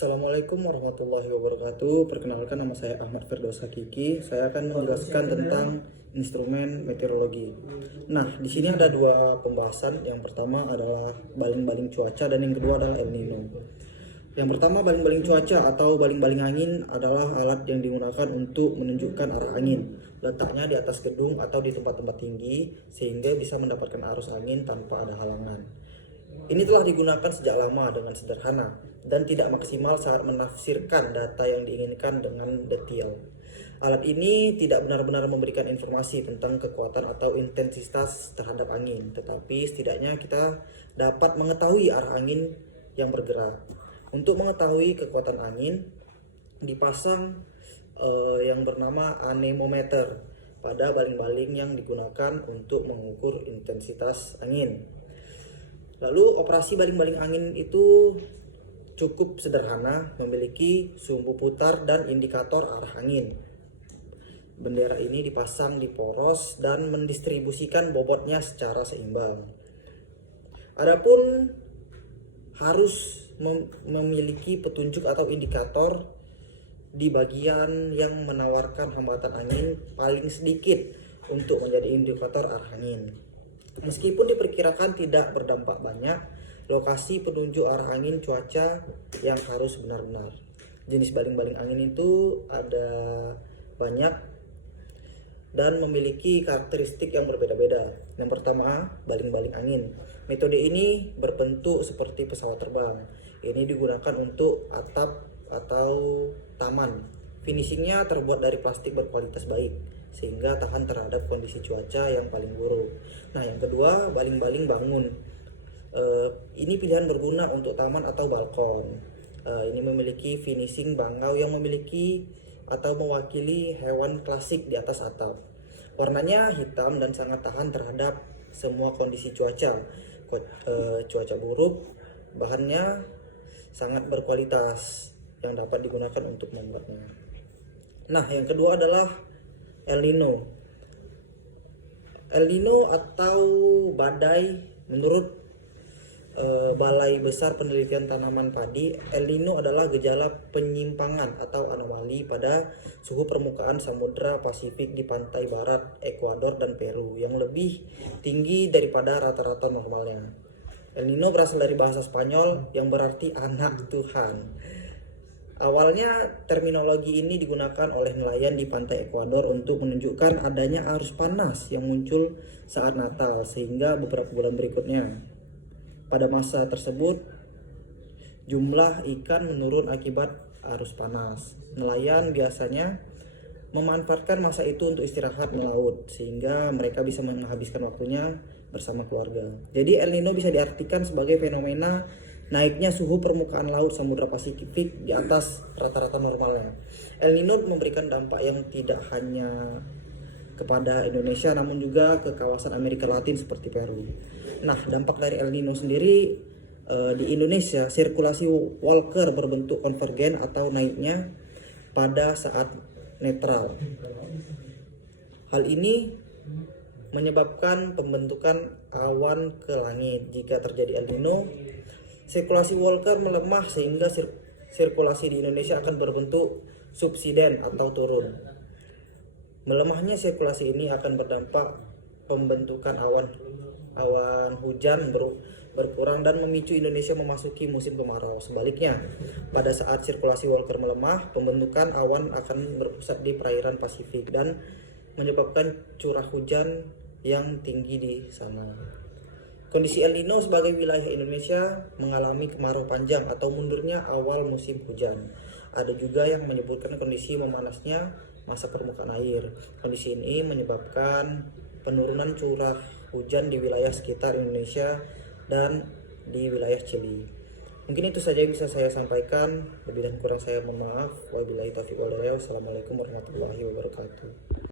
Assalamualaikum warahmatullahi wabarakatuh. Perkenalkan, nama saya Ahmad Firdaus Hakiki. Saya akan menjelaskan tentang instrumen meteorologi. Nah, di sini ada dua pembahasan. Yang pertama adalah baling-baling cuaca dan yang kedua adalah El Nino. Yang pertama, baling-baling cuaca atau baling-baling angin adalah alat yang digunakan untuk menunjukkan arah angin. Letaknya di atas gedung atau di tempat-tempat tinggi sehingga bisa mendapatkan arus angin tanpa ada halangan. Ini telah digunakan sejak lama dengan sederhana dan tidak maksimal saat menafsirkan data yang diinginkan dengan detail. Alat ini tidak benar-benar memberikan informasi tentang kekuatan atau intensitas terhadap angin, tetapi setidaknya kita dapat mengetahui arah angin yang bergerak. Untuk mengetahui kekuatan angin, dipasang yang bernama anemometer pada baling-baling yang digunakan untuk mengukur intensitas angin. Lalu operasi baling-baling angin itu cukup sederhana, memiliki sumbu putar dan indikator arah angin. Bendera ini dipasang di poros dan mendistribusikan bobotnya secara seimbang. Adapun harus memiliki petunjuk atau indikator di bagian yang menawarkan hambatan angin paling sedikit untuk menjadi indikator arah angin. Meskipun diperkirakan tidak berdampak banyak, lokasi penunjuk arah angin cuaca yang harus benar-benar. Jenis baling-baling angin itu ada banyak dan memiliki karakteristik yang berbeda-beda. Yang pertama, baling-baling angin. Metode ini berbentuk seperti pesawat terbang. Ini digunakan untuk atap atau taman. Finishingnya terbuat dari plastik berkualitas baik, sehingga tahan terhadap kondisi cuaca yang paling buruk. Nah, yang kedua, baling-baling bangun. Ini pilihan berguna untuk taman atau balkon. Ini memiliki finishing bangau yang memiliki atau mewakili hewan klasik di atas atap. Warnanya hitam dan sangat tahan terhadap semua kondisi cuaca. Cuaca buruk, bahannya sangat berkualitas yang dapat digunakan untuk membuatnya. Nah, yang kedua adalah El Nino. El Nino atau badai, menurut Balai Besar Penelitian Tanaman Padi, El Nino adalah gejala penyimpangan atau anomali pada suhu permukaan Samudra Pasifik di pantai barat Ekuador dan Peru yang lebih tinggi daripada rata-rata normalnya. El Nino berasal dari bahasa Spanyol yang berarti anak Tuhan. Awalnya terminologi ini digunakan oleh nelayan di pantai Ekuador untuk menunjukkan adanya arus panas yang muncul saat Natal sehingga beberapa bulan berikutnya. Pada masa tersebut, jumlah ikan menurun akibat arus panas. Nelayan biasanya memanfaatkan masa itu untuk istirahat melaut sehingga mereka bisa menghabiskan waktunya bersama keluarga. Jadi El Nino bisa diartikan sebagai fenomena naiknya suhu permukaan laut Samudra Pasifik di atas rata-rata normalnya. El Nino memberikan dampak yang tidak hanya kepada Indonesia namun juga ke kawasan Amerika Latin seperti Peru. Nah, dampak dari El Nino sendiri di Indonesia, sirkulasi Walker berbentuk konvergen atau naiknya pada saat netral. Hal ini menyebabkan pembentukan awan ke langit. Jika terjadi El Nino, sirkulasi Walker melemah sehingga sirkulasi di Indonesia akan berbentuk subsiden atau turun. Melemahnya sirkulasi ini akan berdampak pembentukan awan hujan berkurang dan memicu Indonesia memasuki musim kemarau. Sebaliknya, pada saat sirkulasi Walker melemah, pembentukan awan akan berpusat di perairan Pasifik dan menyebabkan curah hujan yang tinggi di sana. Kondisi El Nino sebagai wilayah Indonesia mengalami kemarau panjang atau mundurnya awal musim hujan. Ada juga yang menyebutkan kondisi memanasnya masa permukaan air. Kondisi ini menyebabkan penurunan curah hujan di wilayah sekitar Indonesia dan di wilayah Chili. Mungkin itu saja yang bisa saya sampaikan. Lebih dan kurang saya mohon maaf. Wabillahi taufiq wal hidayah. Wassalamualaikum warahmatullahi wabarakatuh.